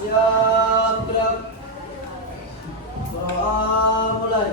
Siap, gerak. Doa mulai.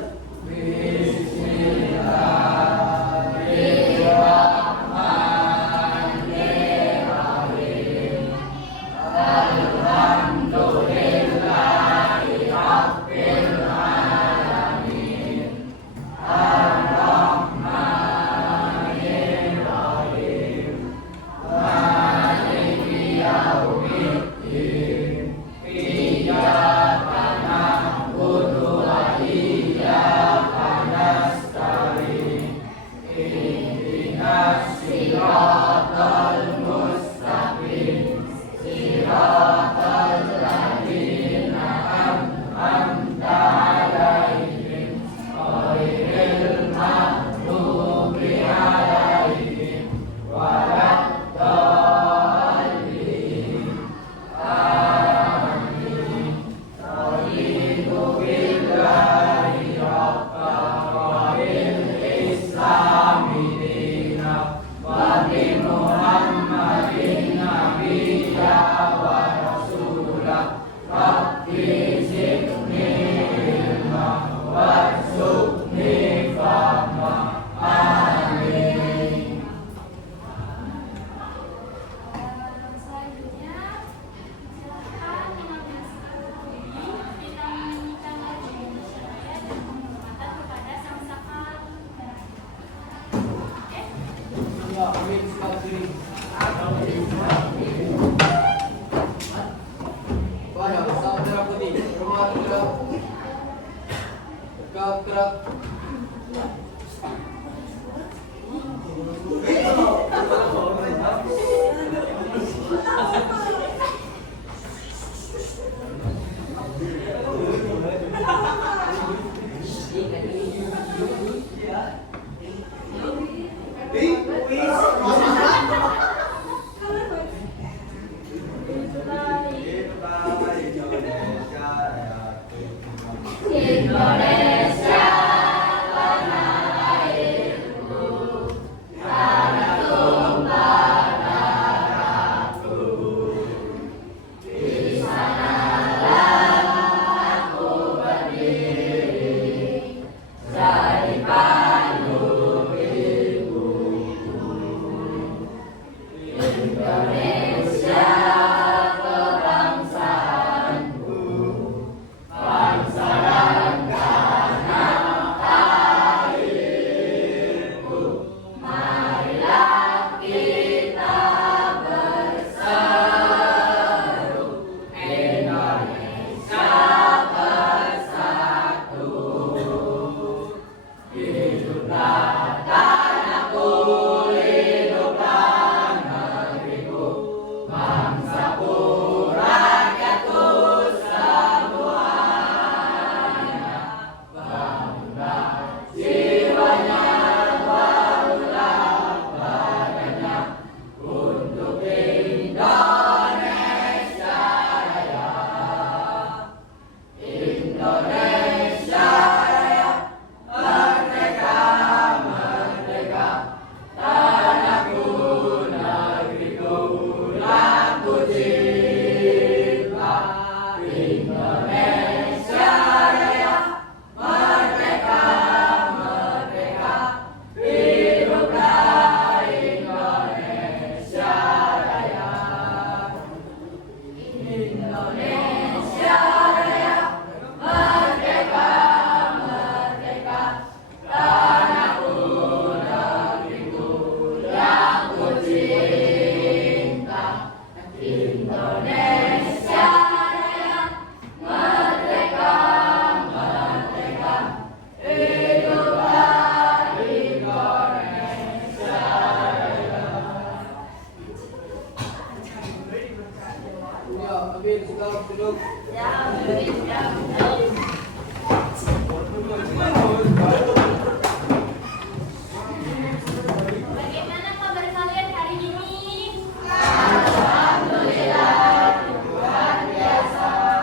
Bagaimana kabar kalian hari ini? Alhamdulillah, luar biasa.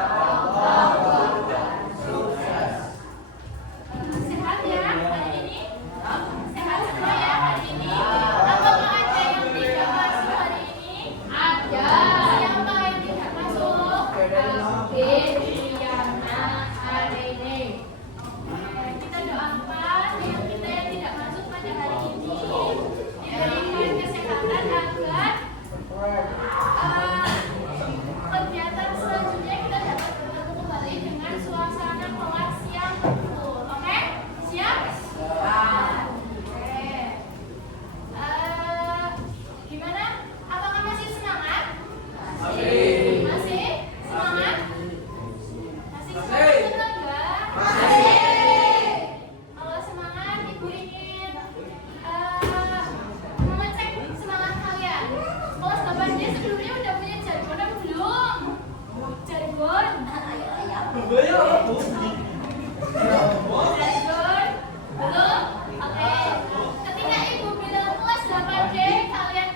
Cirebon. Cirebon. Belum? Oke. Ketika ibu bilang kelas 8D, kalian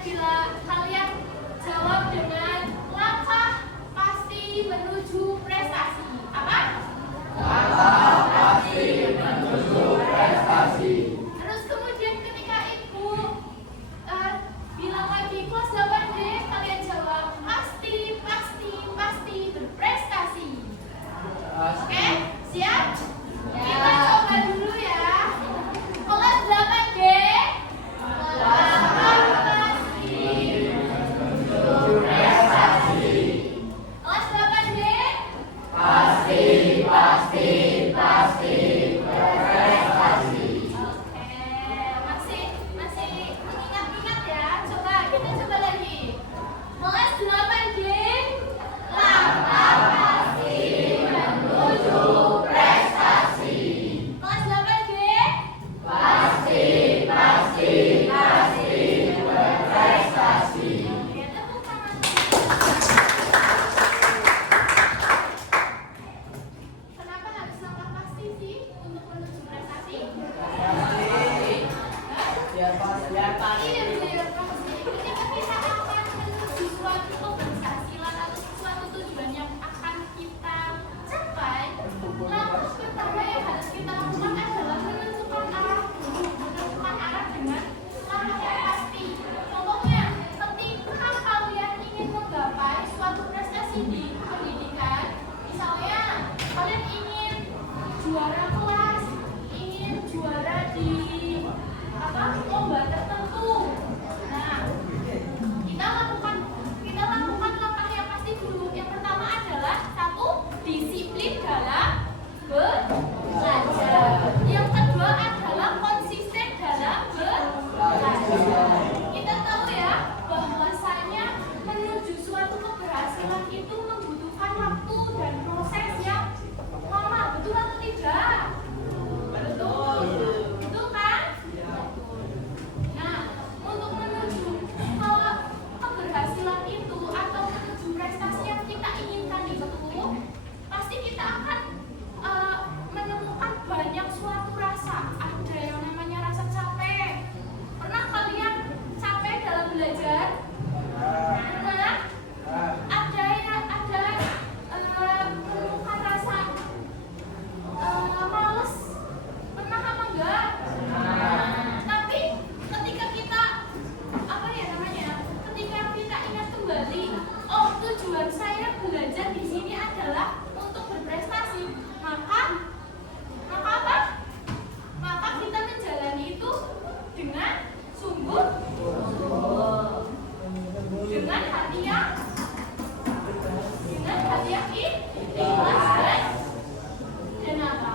jawab dengan langkah pasti menuju prestasi. Apa? Terus kemudian ketika ibu bilang lagi kelas 8D, kalian jawab pasti berprestasi. Oke, siap? Kita coba dulu ya. Kelas 8D. Kelas 8D. Oke, masih mengingat-ingat ya. Kita coba lagi. Kelas 8D. Kelas 8D. Oke, tepuk tangan. Kenapa harus langkah pasti sih untuk menuju prestasi? Iya, biar pasti. Ketika kita akan menuju suatu keberhasilan atau suatu tujuan yang akan kita capai, langkah pertama yang harus kita lakukan adalah menentukan arah dengan langkah yang pasti. Contohnya, ketika kalian ingin menggapai suatu prestasi di pendidikan, misalnya kalian ingin juara kelas, ingin juara di lomba tertentu. Nah, kita lakukan langkah yang pasti dulu. Yang pertama adalah disiplin dalam belajar. Yang kedua adalah konsisten dalam belajar. Kita tahu ya bahwasanya menuju suatu keberhasilan itu membutuhkan waktu dan proses yang lama. Betul atau tidak? Betul. Betul kan? Nah, untuk menuju keberhasilan itu atau menuju prestasi yang kita inginkan itu, pasti kita akan menemukan banyak suatu rasa. Ada yang namanya rasa capek. Pernah kalian capek dalam belajar? Pernah? Ada menemukan rasa males. Pernah apa enggak? Tapi ketika kita ketika kita ingat kembali, oh tujuan saya belajar di sini adalah untuk berprestasi, maka apa? Maka kita menjalani itu dengan sungguh, dengan hati yang ikhlas dan apa?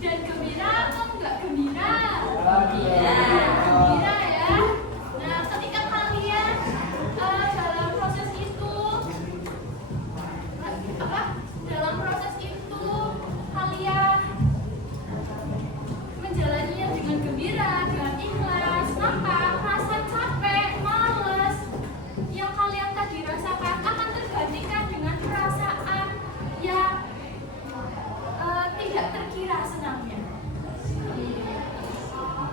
Dan gembira atau enggak gembira? Gembira ya. Nah, ketika kalian dalam proses itu kalian menjalaninya dengan gembira, dengan ikhlas, maka rasa capek, malas yang kalian tadi rasakan akan tergantikan dengan perasaan yang tidak terkira senangnya.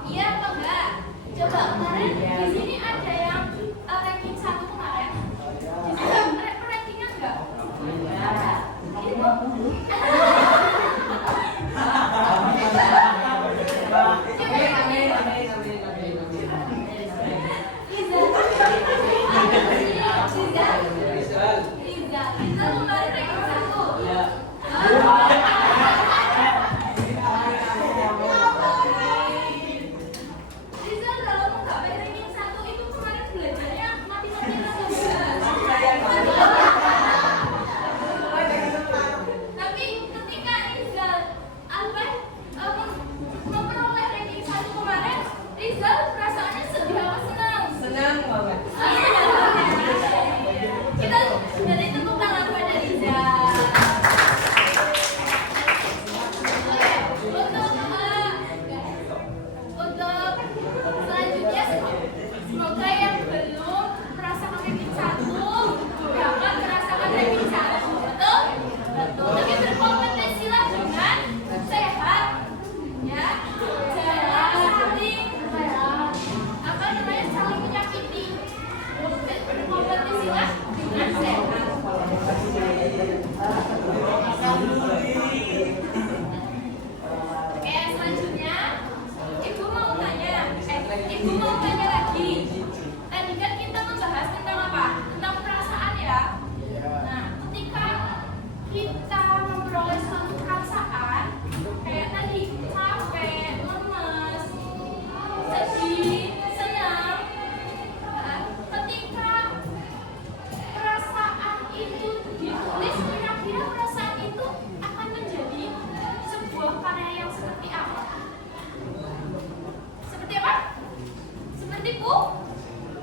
Iya atau enggak? Coba kemarin di sini ada yang ranking 1 kemarin. Di sini rankingnya enggak? Ada. Riza kemarin ranking 1. Iya. Rizal dalam menggapai ranking 1 itu kemarin belajarnya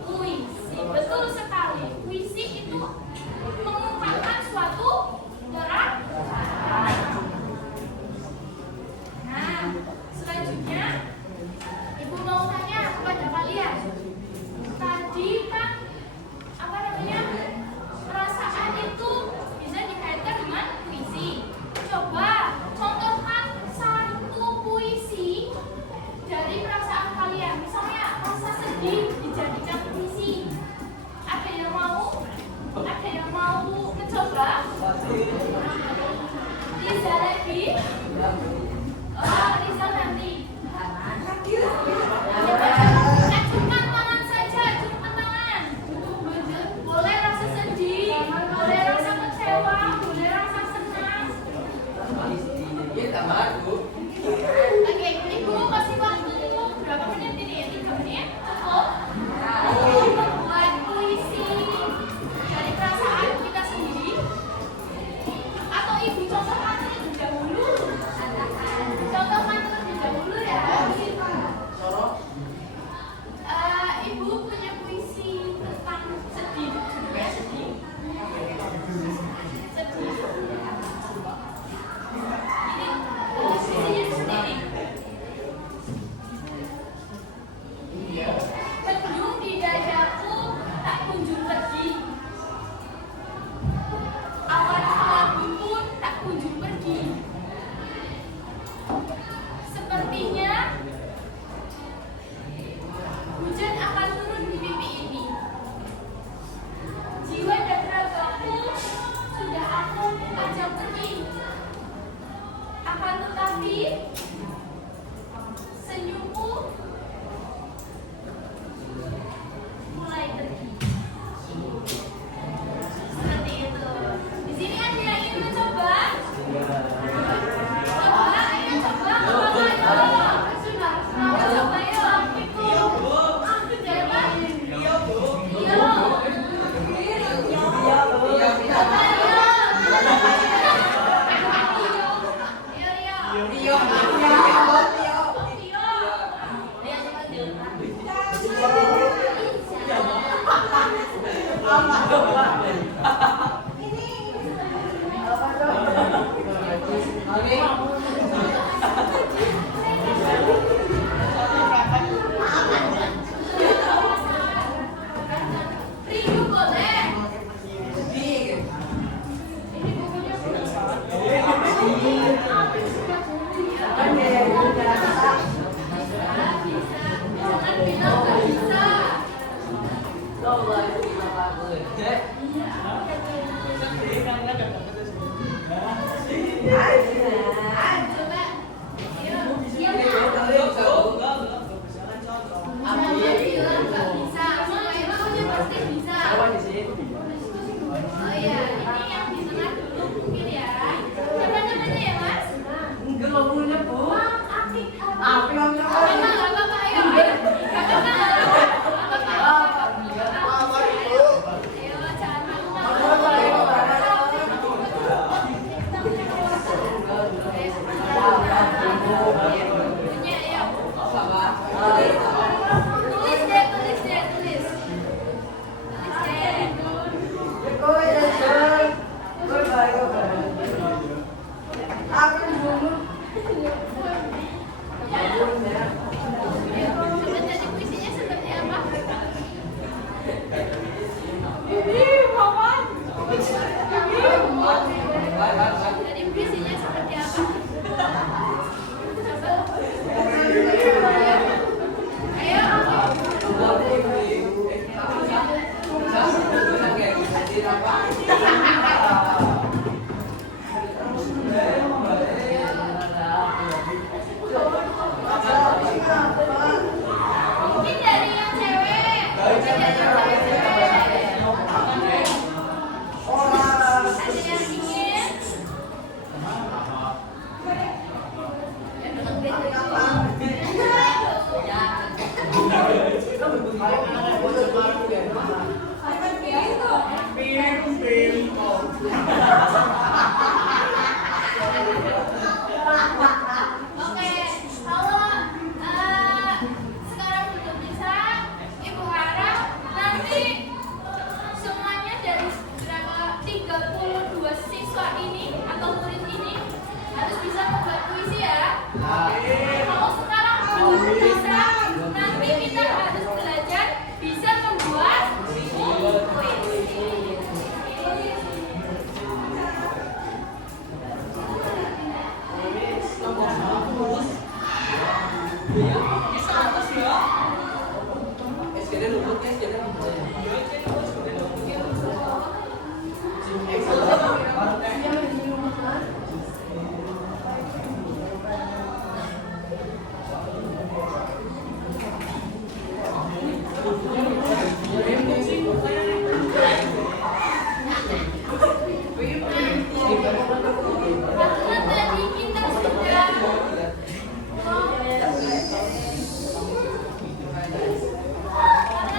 puisi. Betul sekali. Puisi itu mengungkapkan suatu perasaan. Nah, selanjutnya Ibu mau tanya kepada kalian. Tadi kan apa namanya? Perasaan itu bisa dikaitkan dengan puisi. Coba contohkan satu puisi dari perasaan kalian. Misalnya rasa sedih dijadikan puisi. Ada yang mau? Ada yang mau mencoba? Liza lagi? Oh, Liza nanti. Acungkan tangan saja, acungkan tangan. Boleh rasa sedih, boleh rasa kecewa, boleh rasa senang. Oke, Ibu kasih waktu berapa menit ini? 3 menit? Cukup? Untuk membuat puisi dari perasaan kita sendiri. Atau Ibu contohkan terlebih dahulu? Contohkan terlebih dahulu ya. Ibu punya puisi tentang sedih, judulnya sedih. Sedih. Ini puisinya seperti ini. Mendung di dadaku tak kunjung pergi. Awan kelabu pun tak kunjung pergi. Sepertinya hujan akan turun di pipi ini. Jiwa dan ragaku sudah aku ajak pergi. Akan tetapi senyumku mulai pergi. Seperti itu. Di sini ada yang ingin mencoba? Coba, ayo coba. Ayo. Mau coba yuk. Rindu boleh. Ini bukunya jangan bilang nggak bisa. Coba. Dia bilang nggak bisa. Semua itu pasti bisa. Oh iya, ini yang di tengah dulu mungkin ya. Siapa namanya ya, Mas? Oke, kalau sekarang belum bisa, Ibu Karena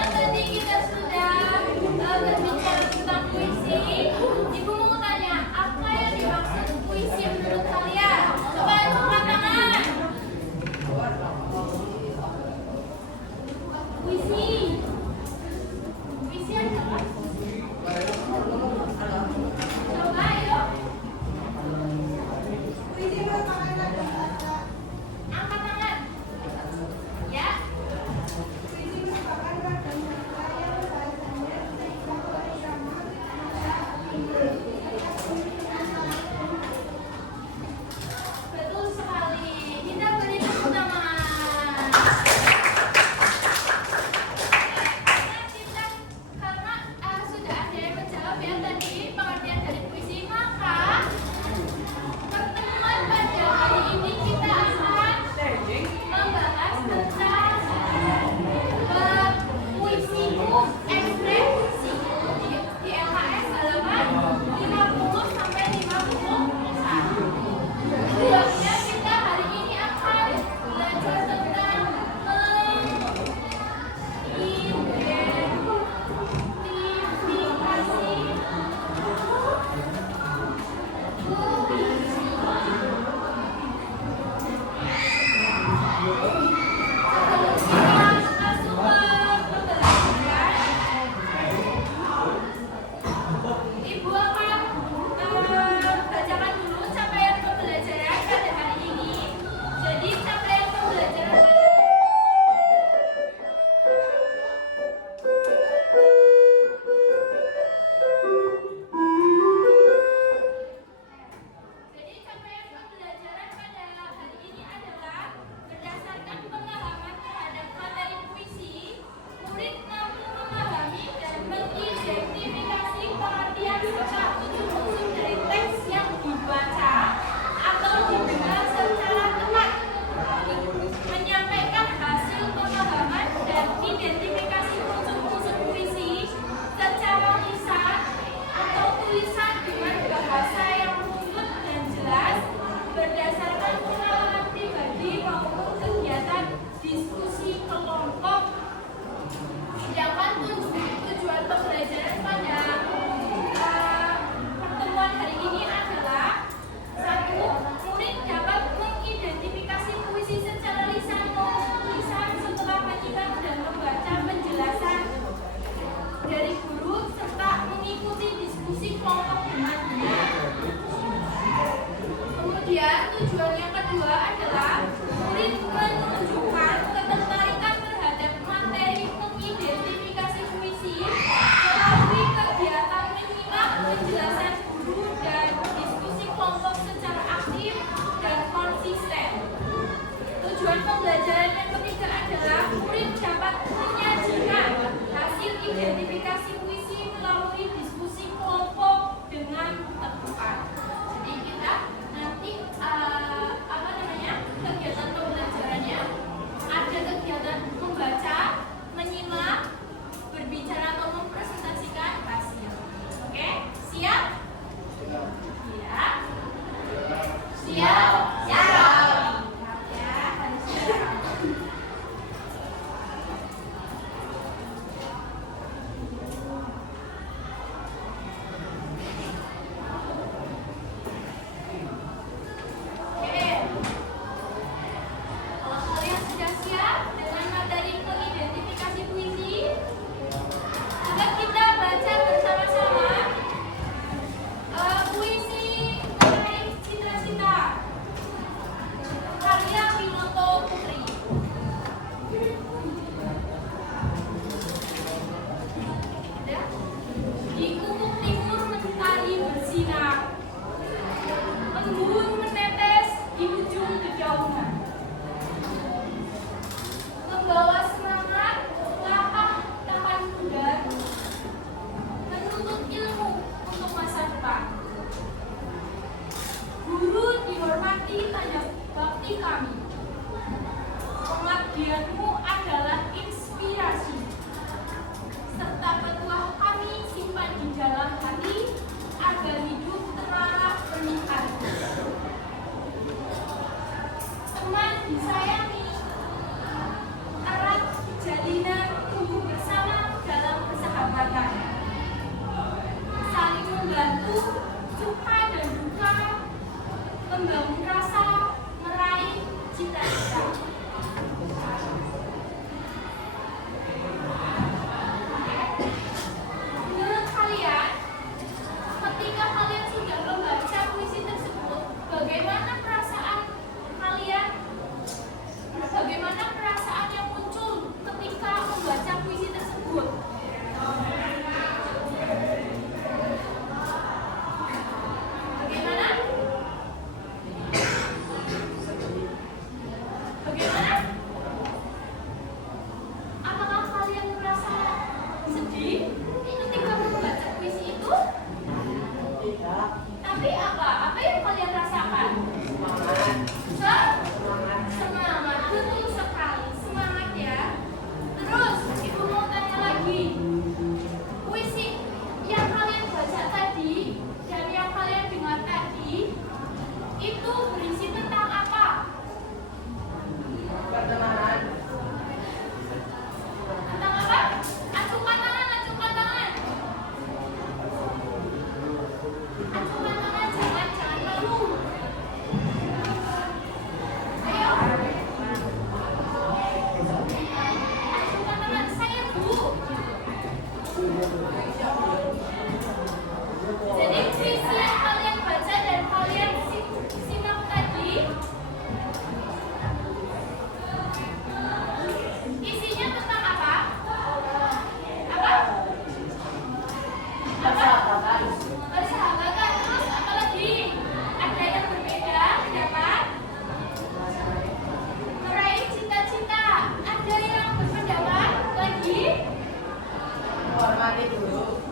tadi kita sudah berbicara tentang puisi, Ibu mau tanya, apa yang dimaksud puisi menurut kalian? Coba angkat tangan. Puisi.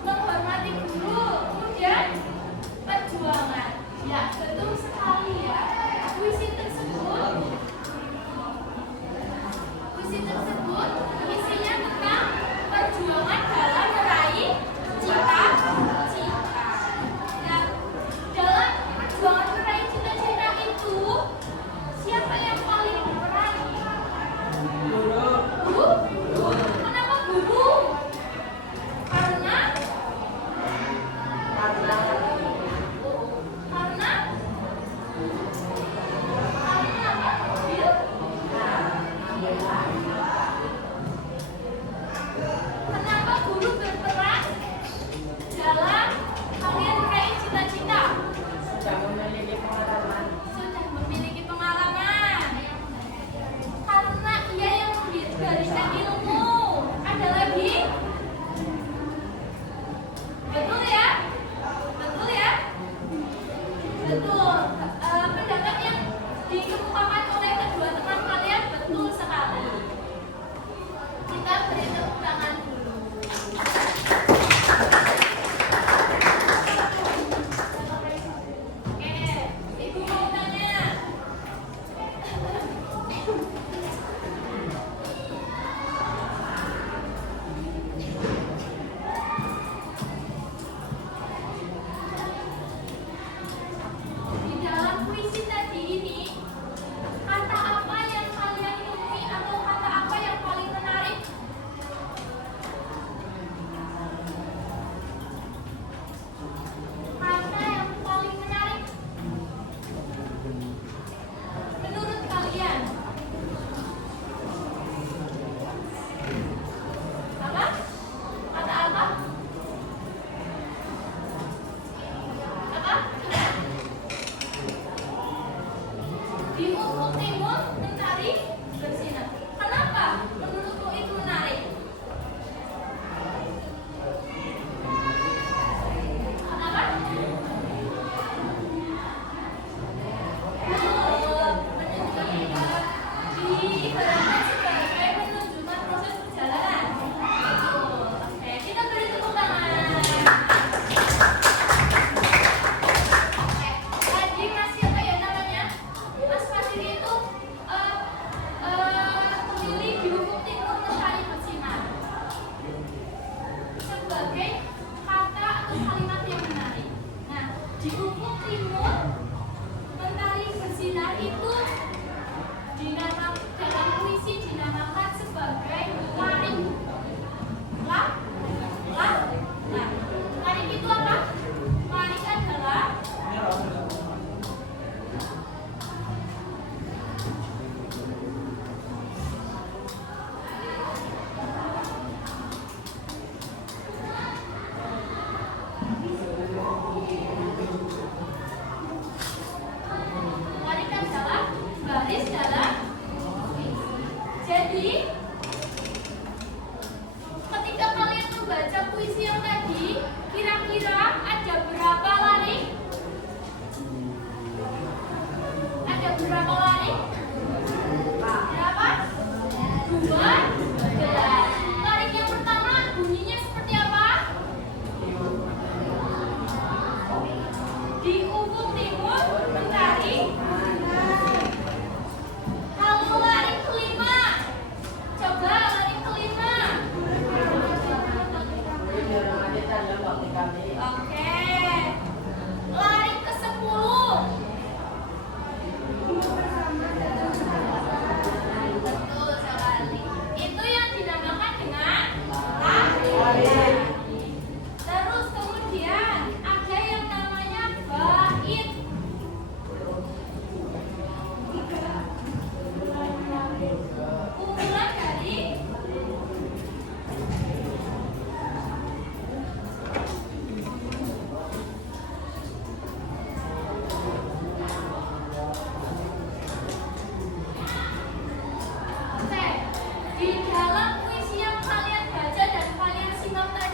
Menghormati guru. Kemudian perjuangan. Ya, betul sekali ya. Puisi tersebut isinya tentang perjuangan dalam meraih cita-cita. Nah, dalam perjuangan meraih cita-cita itu, siapa yang paling berperan? Guru? Kenapa guru? Karena kenapa guru berperan dalam kalian meraih cita-cita? Sudah memiliki pengalaman. Karena ia yang memberikan ilmu. Ada lagi? Betul ya? Betul ya? Betul. Pendapat yang dikemukakan oleh kedua teman kalian betul sekali. Kita beri tepuk tangan dulu. Oke, ibu mau tanya. Di dalam puisi tadi ini, kata apa yang kalian temui atau kata apa yang paling menarik? Kata yang paling menarik menurut kalian apa? Kata apa? Apa? Di ufuk timur mentari bersinar. Kenapa menurutmu itu menarik? Kenapa? Diibaratkan sebagai menunjukkan proses perjalanan. Oke, kita beri tepuk tangan. Oke, tadi masih apa ya namanya? Mas Fadil itu memilih di ufuk timur mentari bersinar sebagai kata atau kalimat yang menarik. Nah, di ufuk timur mentari bersinar itu dalam puisi dinamakan sebagai larik. Larik itu apa? Larik adalah baris dalam puisi. Jadi ketika kalian membaca puisi yang tadi, kira-kira ada berapa larik? Ada berapa larik? Berapa? 12. Larik yang pertama bunyinya seperti apa? Di ufuk timur mentari. Kalau larik kelima, coba larik kelima. Oke. Larik ke-10. Betul sekali. Itu yang dinamakan dengan larik. Terus kemudian ada yang namanya bait. Kumpulan dari Oke, di dalam puisi yang kalian baca dan kalian simak tadi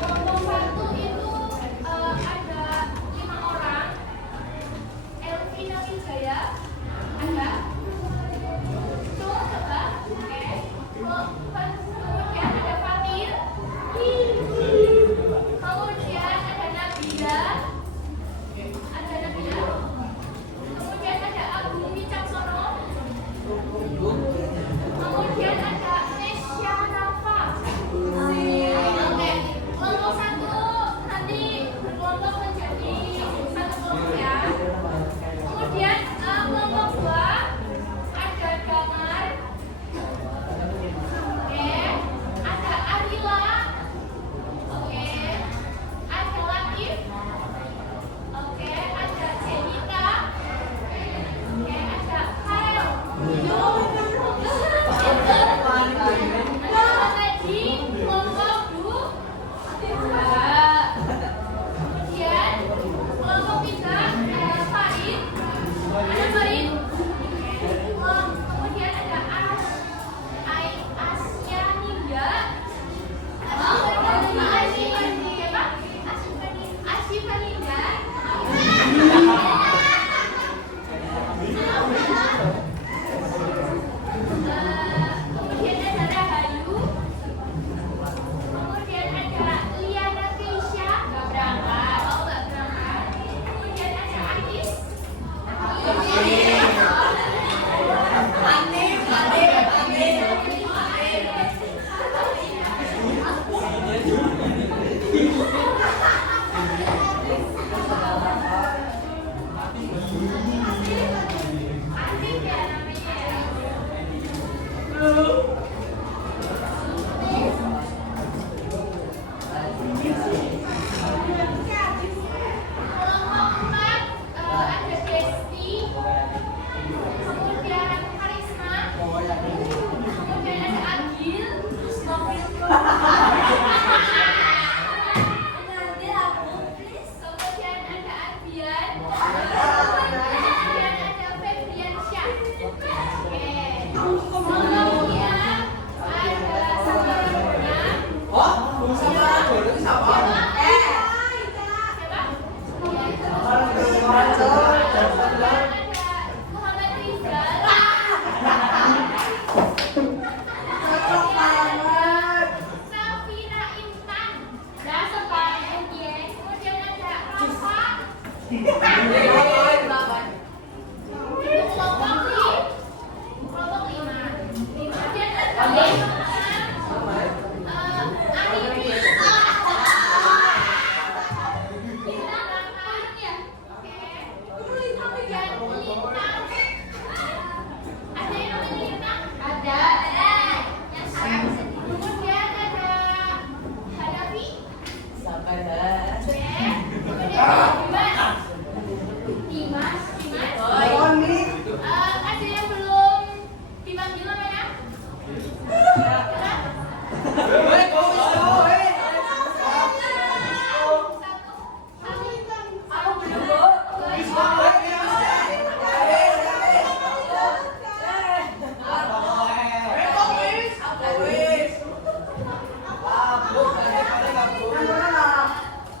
Kelompok satu itu ada 5 orang. Elvina Wijaya ada. Coba, oke. Kemudian ada Fatir. Kemudian ada Nabila. Kemudian ada Agung Wicaksono. Kemudian ada Nesya Nafa. Oke, kelompok satu nanti berkelompok menjadi satu kelompok ya. Kemudian kelompok dua ada Damar. Oke, ada Arila. Oke, ada Latif. Oke, ada Jenita. Oke, ada Khael. Tadi kelompok dua. Kemudian kelompok tiga ada Farid. Ada Farid. Kemudian ada Asya Ninda. Asyifa Ninda. Kemudian ada Rahayu. Kemudian ada Liana Keisha. Nggak berangkat. Oh, nggak berangkat. Kemudian ada Anis. Anis ya namanya ya. Kelompok 4 ada Desti. Kemudian Karisma. Kemudian ada Agil. Kemudian ada Adrian. Kemudian ada Febriansyah. Oke. Kemudian ada Sabaranya. Siapa? Kemudian ada Muhammad Rizal. Safira Intan. Dan kemudian ada Rafa. Kelompok 5. Kemudian ada Arifin. Ada yang namanya Lintang? Ada. Kemudian ada Hanafi. Kemudian ada Dimas. Ada yang belum dipanggil namanya?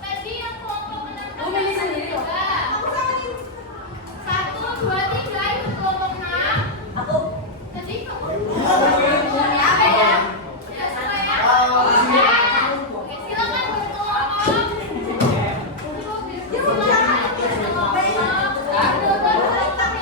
Tadi yang kelompok 6 juga. 1, 2, 3 itu kelompok 6. Tadi apa ya? Ya semua ya? Oke, silakan berkelompok. Silakan berkelompok. Kelompoknya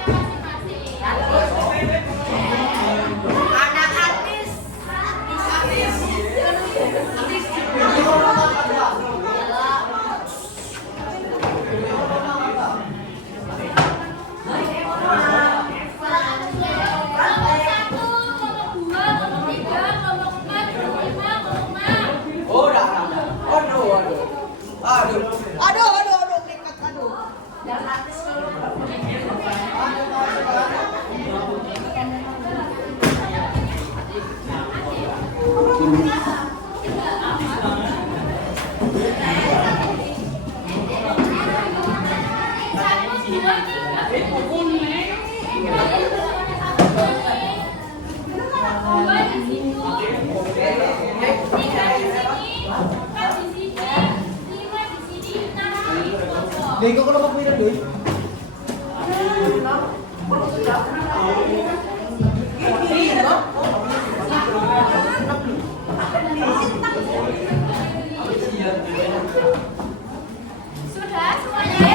masing-masing. Satu, dua, tiga. di situ, 3 di sini, 4 di sini, 5 di sini, 6 di pojok. Dek, kok kenapa pindah, Dek? Sudah semuanya?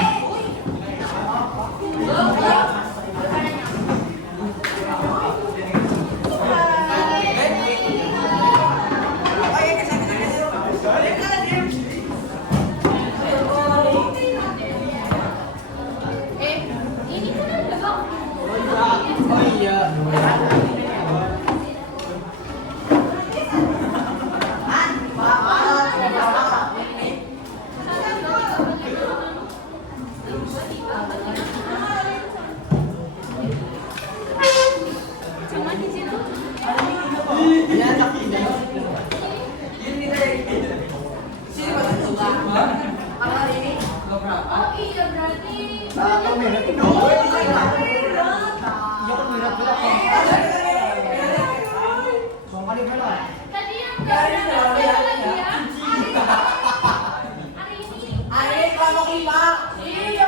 Ini kan udah bagus. Oh iya. Cuma di situ. Ya, tapi ini. Oh iya berarti. Kalau merah itu dong. Iya, kan merah juga. Soalnya dia merah. Tadi yang lagi ya. Hari ini. Iya.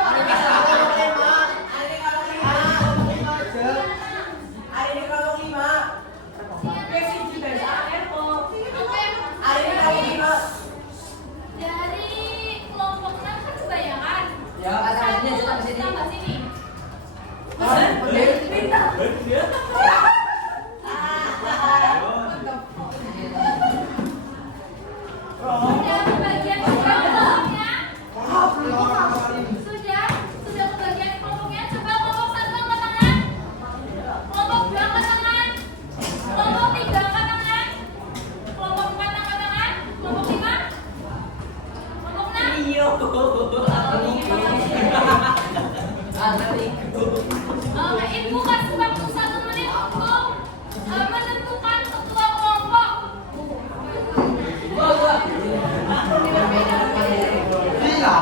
Dari kelompok 6 kan kebanyakan. Ya, katanya Tambah sini. tambah sini. Sudah kebagian kelompoknya? Sudah kebagian kelompoknya? Coba kelompok 1 angkat tangan. Kelompok 2 angkat tangan. Kelompok 3 angkat tangan. Kelompok 4 angkat tangan. Kelompok 5. Kelompok 6. Ibu kasih waktu 1 menit untuk menentukan ketua kelompok. Iya.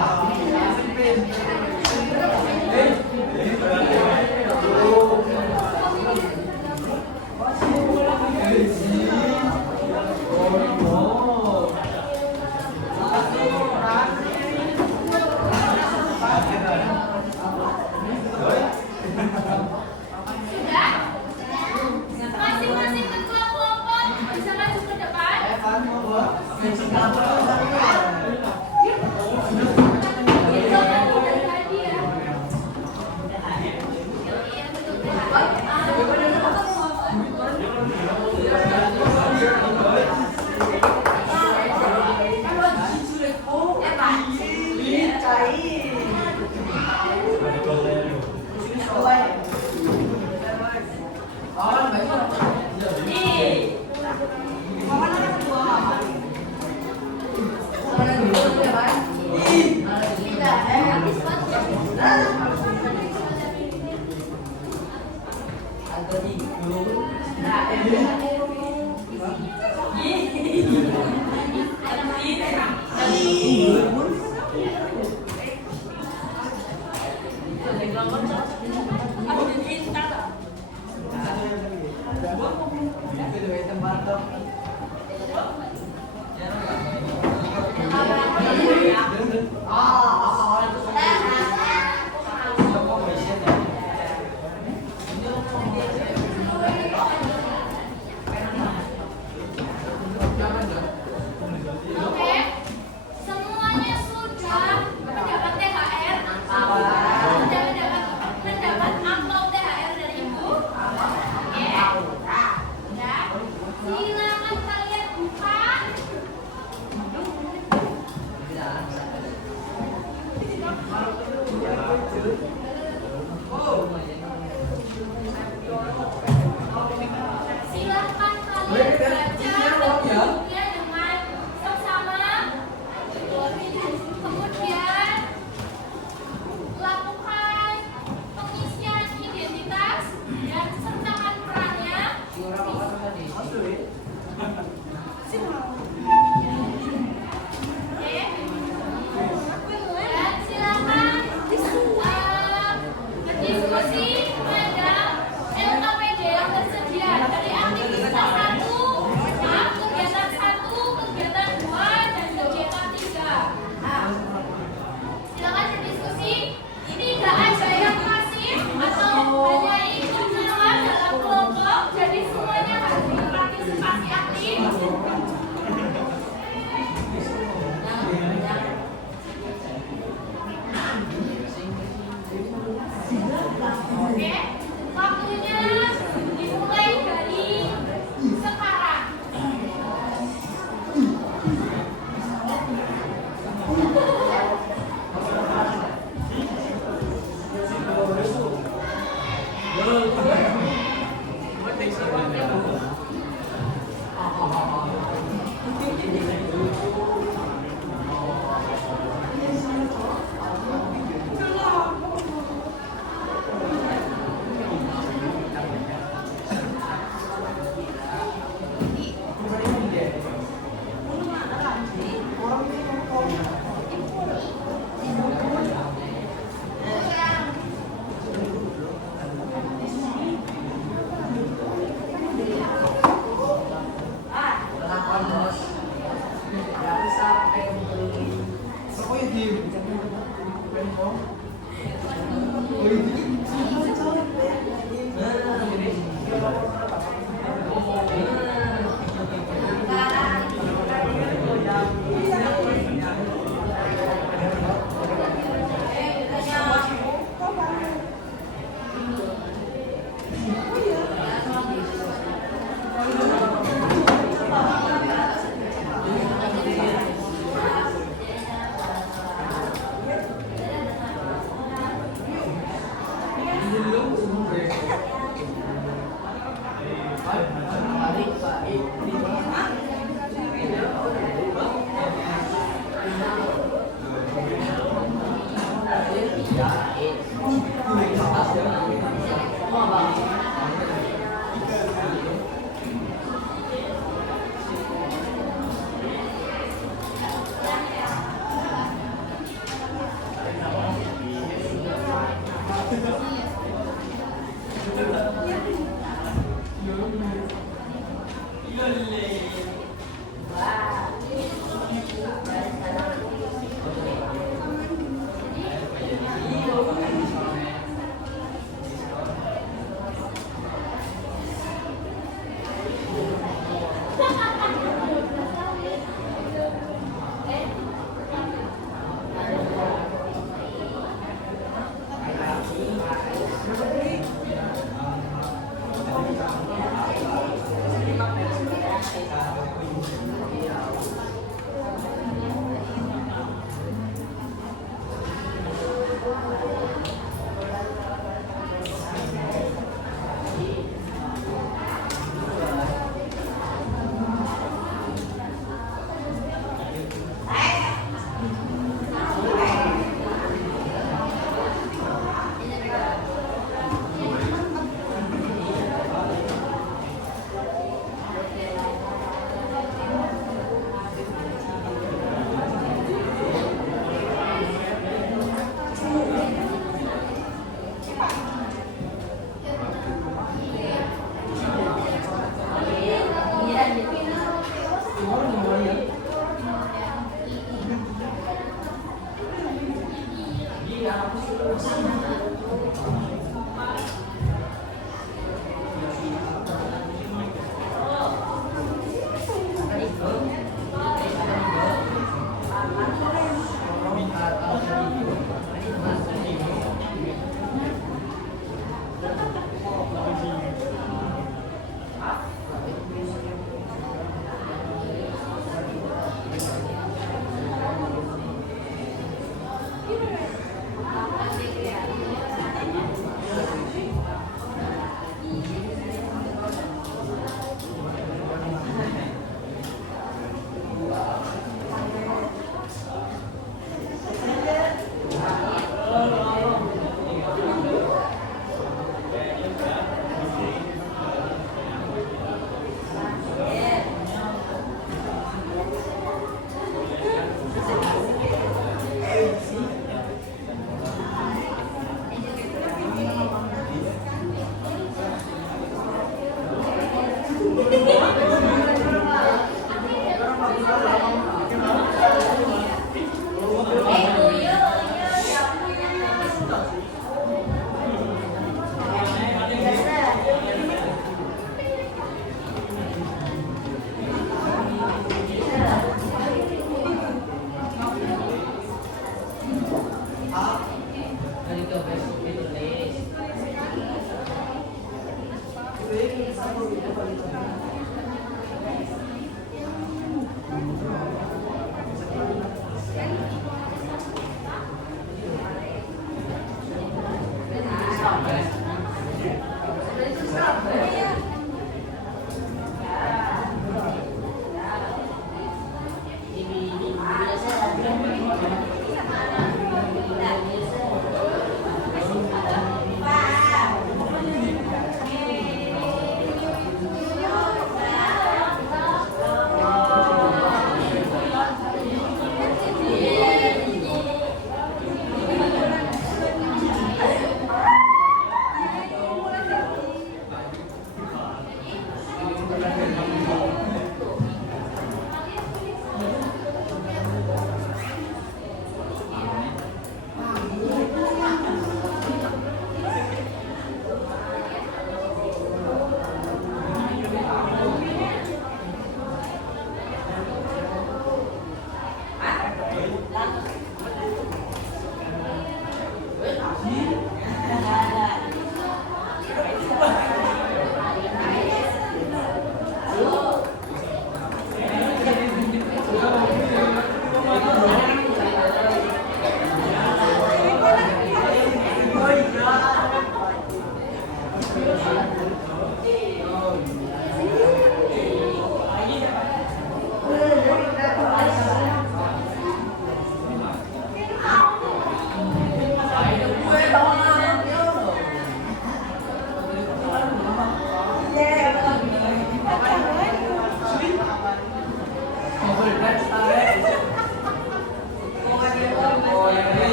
Sudah? Masing-masing ketua kelompok bisa maju ke depan. Jangan mudah tadi ya. Iya, betul. Oke, semuanya sudah mendapat THR. Sudah mendapat amplop THR dari ibu. Oke, sudah. Silakan kalian buka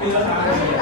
Terima kasih.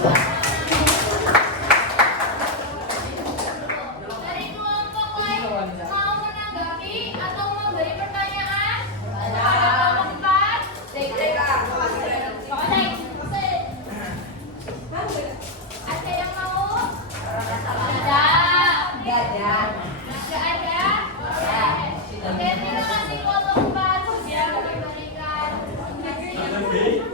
Dari kelompok lain mau menanggapi atau memberi pertanyaan? Ada kelompok 4. Ada yang mau? Ada. Nggak ada? Oke, terima kasih kelompok 4 sudah memberikan informasi.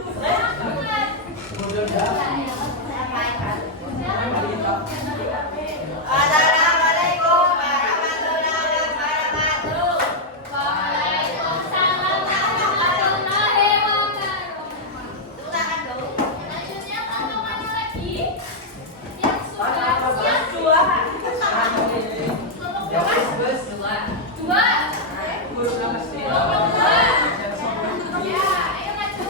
Assalamualaikum warahmatullahi wabarakatuh. Waalaikumsalam warahmatullahi wabarakatuh. Selanjutnya kelompok mana lagi? Yang sudah siap? Dua. Kelompok 2. Ya, ayo maju.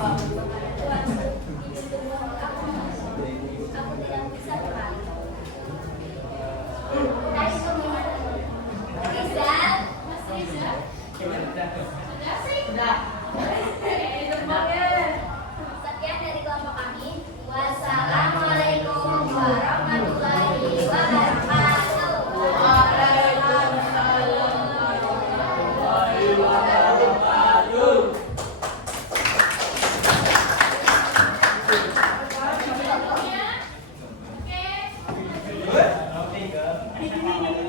Aku tidak bisa berkali. Tadi gimana? Rizal, Mas Rizal. Sudah sih? Sudah. Sekian dari kelompok kami. Wassalamualaikum warahmatullahi wabarakatuh.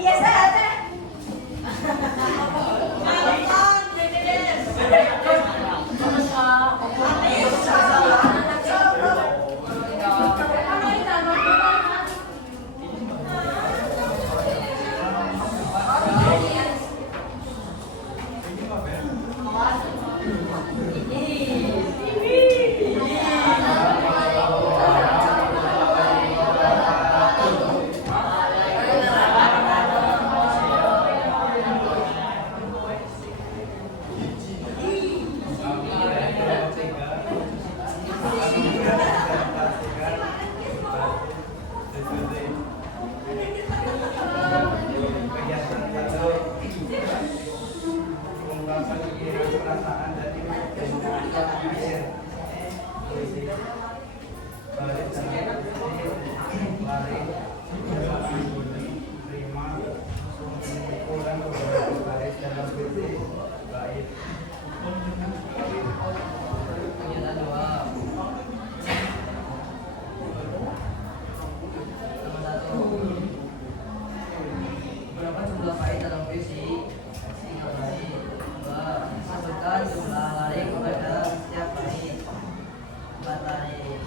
Biasa aja. Berapa jumlah bait dalam puisi? 3 bait. 2. Sebutkan jumlah baris pada setiap bait. 4 baris.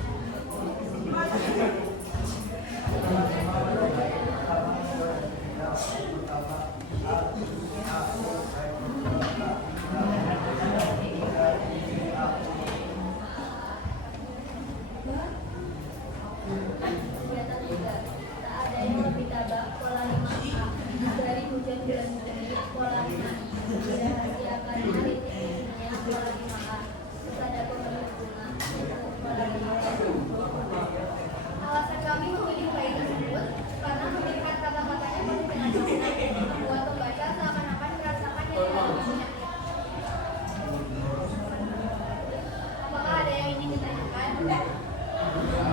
Kegiatan 3. Tak ada yang lebih tabak pola 5A. Dari hujan bulan Juli pola 5I. Dirahasiakan hari tingginya pola 5A. Kepada pemilik bunga pola 5A. Alasan kami memilih bait tersebut karena mengikat kata-katanya penuh dengan makna, membuat pembaca seakan-akan merasakan yang dialaminya. Apakah ada yang ingin ditanyakan?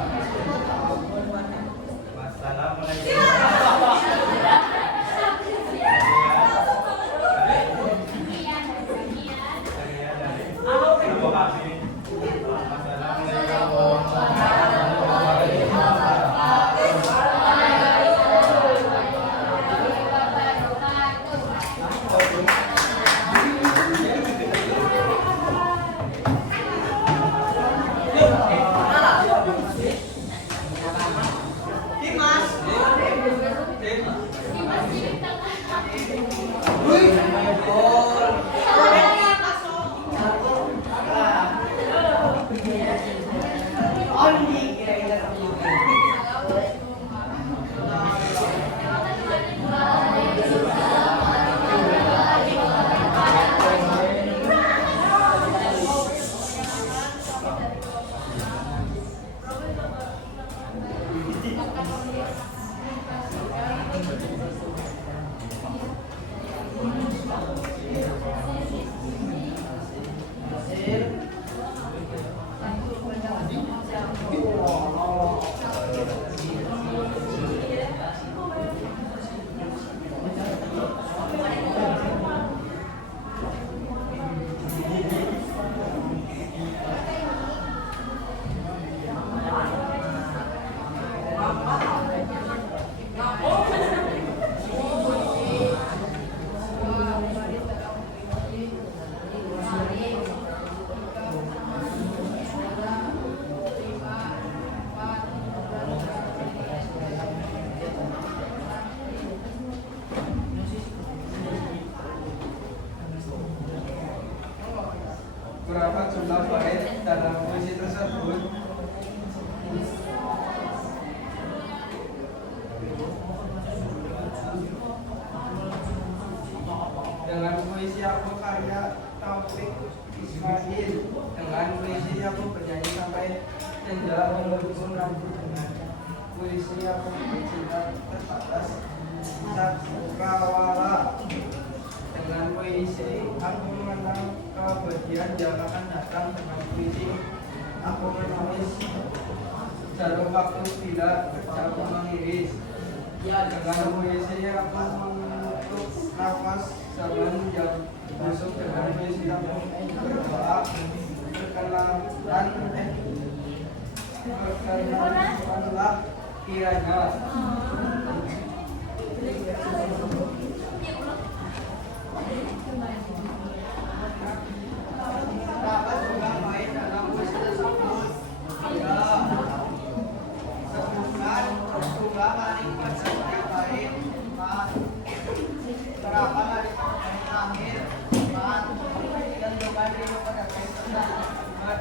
Assalamualaikum warahmatullahi wabarakatuh. bernyanyi sampai senja menggelembung rambut dengan puisi aku bercinta terbatas cakrawala. Dengan puisi aku mengenang kebahagiaan yang akan datang. Dengan puisi aku menulis jarum waktu bila jauh mengiris. Dengan puisi aku menutup nafas zaman yang busuk. Dengan puisi aku berdoa perkenanlah kiranya. Dapat juga main dalam puisi tersebut. Ya, sebutkan jumlah hari pada yang baik 4. Berapa hari terakhir 4. Tentukan diri pada peserta 3.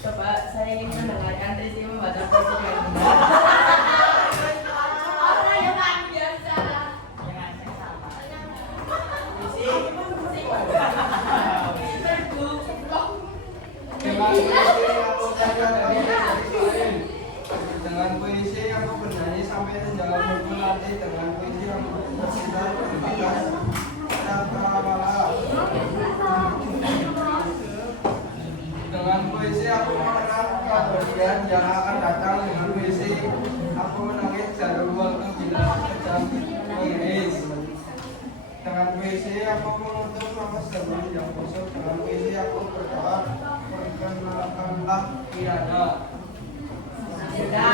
Coba saya ingin mendengarkan Rizky membaca puisi dengan benar. Orang yang biasa. Dengan puisi aku bernyanyi sampai senja berbulan. Dengan puisi aku bercinta terbatas cakrawala. Dengan puisi aku mengenang kebahagiaan yang akan datang. Dengan puisi aku menangis jarum waktu bila kejam mengiris. Dengan puisi aku menutup nafas zaman yang busuk. Dengan puisi aku berdoa perkenalkanlah kiranya. Ya,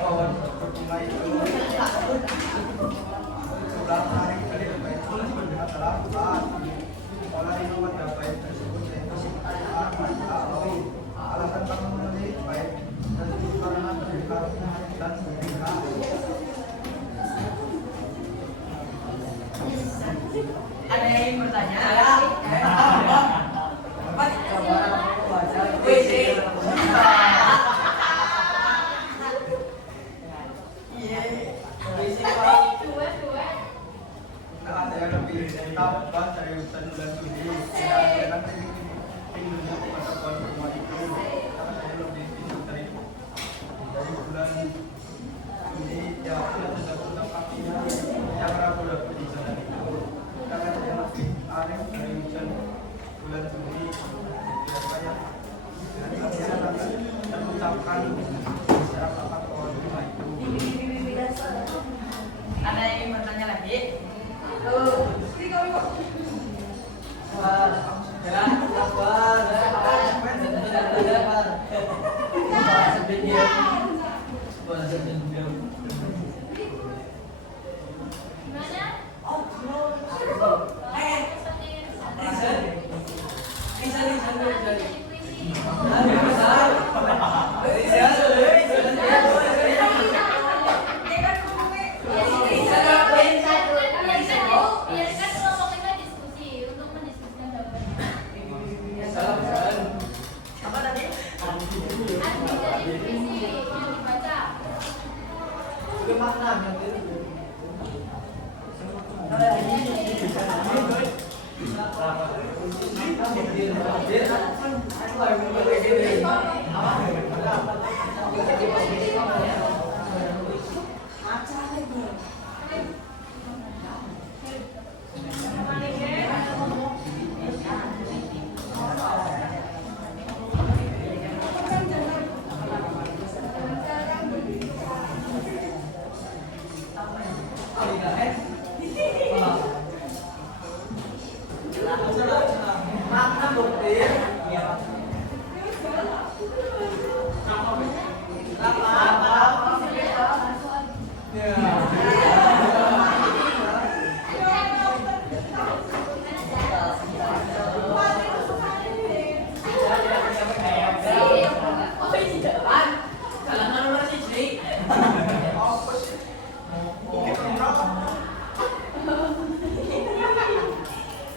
pohon berbunga itu sudah tarik dari baik adalah oleh nomor baik tersebut yaitu alasan kamu memilih baik tersebut karena terlihat dan berpihak. Ada yang ingin bertanya? Ada yang lebih tambah dari urusan bulan Juni. Jangan tingginya pada pohon berbunga itu. Karena saya lebih tinggi dari bulan Juni yang sudah punya kakinya yang ragu-ragu di jalan itu. Karena saya lebih aneh dari hujan bulan Juni. Biasanya saya akan mengucapkan siapa pohon berbunga itu. Ada yang ingin bertanya lagi? Gimana? Biarkan kelompok kita diskusi untuk mendiskusikan jawaban. Apa tadi? Ada diskusi yang dibaca.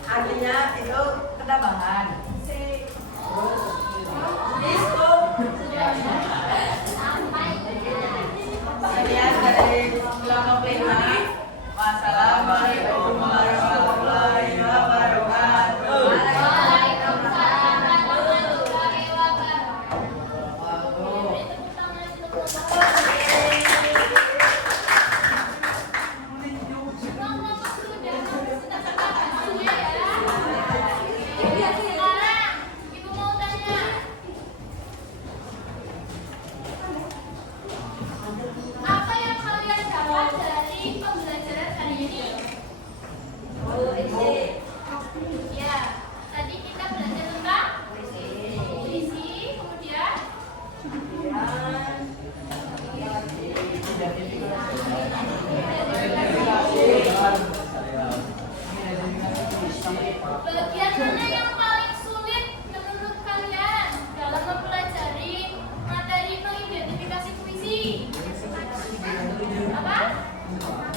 Artinya itu ketambahan. Sekian dari kelompok 5. Wassalamualaikum warahmatullahi wabarakatuh. Waalaikumsalam warahmatullahi wabarakatuh. Beri tepuk tangan untuk kelompok. Kelompok sudah semuanya ya. Sekarang ibu mau tanya. Apa yang kalian dapat dari pembelajaran hari ini? Ya, tadi kita belajar tentang puisi, kemudian bagian mana yang paling sulit menurut kalian dalam mempelajari materi mengidentifikasi puisi? Apa?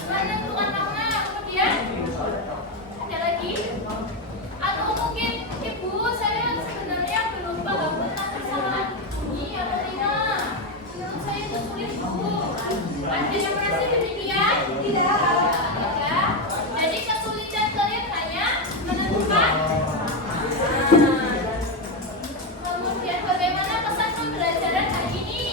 Menentukan makna, kemudian ada lagi? Atau mungkin ibu saya sebenarnya belum paham tentang persamaan bunyi atau tidak? Menurut saya itu sulit bu. Ada yang merasa demikian? Tidak. Jadi kesulitan kalian hanya menentukan. Kemudian bagaimana pesan pembelajaran hari ini?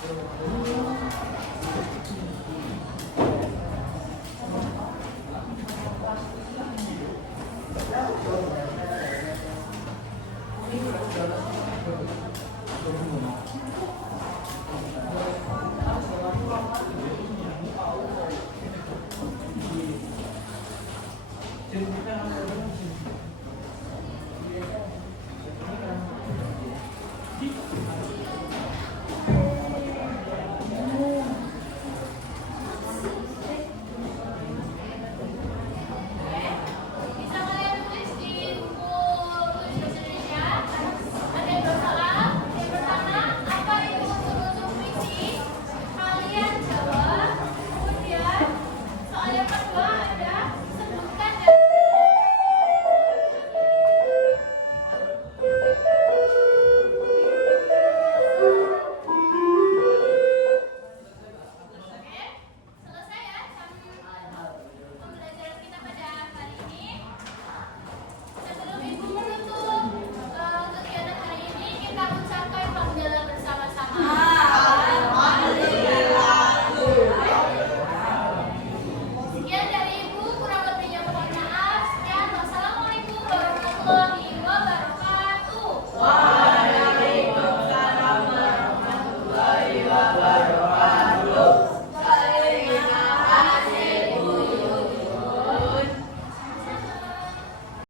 Ini